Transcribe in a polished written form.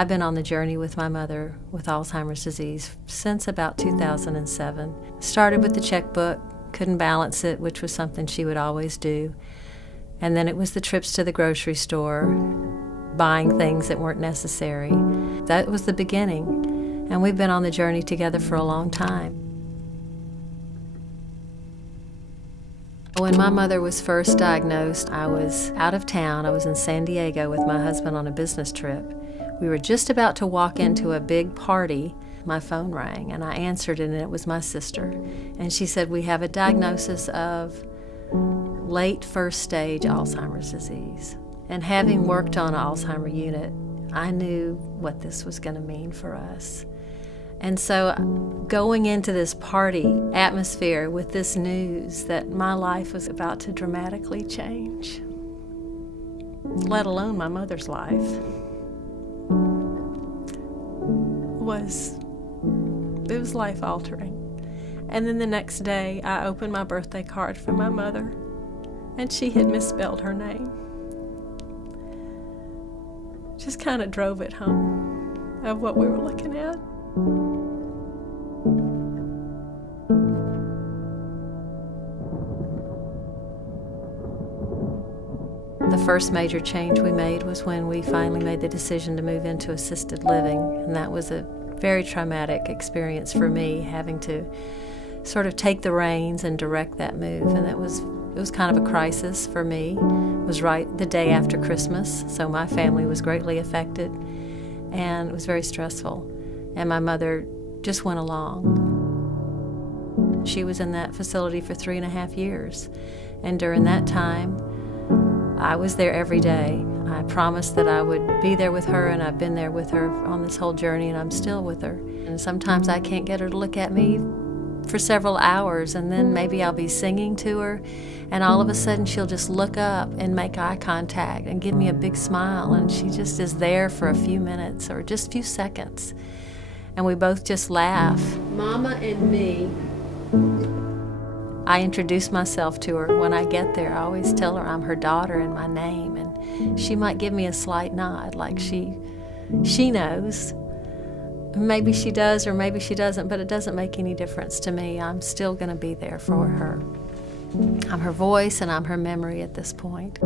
I've been on the journey with my mother with Alzheimer's disease since about 2007. Started with the checkbook, couldn't balance it, which was something she would always do. And then it was the trips to the grocery store, buying things that weren't necessary. That was the beginning, and we've been on the journey together for a long time. When my mother was first diagnosed, I was out of town. I was in San Diego with my husband on a business trip. We were just about to walk into a big party. My phone rang, and I answered it, and it was my sister. And she said, "We have a diagnosis of late first stage Alzheimer's disease." And having worked on an Alzheimer unit, I knew what this was going to mean for us. And so going into this party atmosphere with this news that my life was about to dramatically change, let alone my mother's life, it was life-altering. And then the next day, I opened my birthday card from my mother, and she had misspelled her name. Just kind of drove it home of what we were looking at. The first major change we made was when we finally made the decision to move into assisted living, and that was a very traumatic experience for me, having to sort of take the reins and direct that move. And it was kind of a crisis for me. It was right the day after Christmas, so my family was greatly affected, and it was very stressful. And my mother just went along. She was in that facility for 3.5 years, and during that time, I was there every day. I promised that I would be there with her, and I've been there with her on this whole journey, and I'm still with her. And sometimes I can't get her to look at me for several hours, and then maybe I'll be singing to her, and all of a sudden she'll just look up and make eye contact and give me a big smile, and she just is there for a few minutes or just a few seconds. And we both just laugh. Mama and me. I introduce myself to her when I get there. I always tell her I'm her daughter and my name, and she might give me a slight nod like she knows. Maybe she does or maybe she doesn't, but it doesn't make any difference to me. I'm still going to be there for her. I'm her voice and I'm her memory at this point.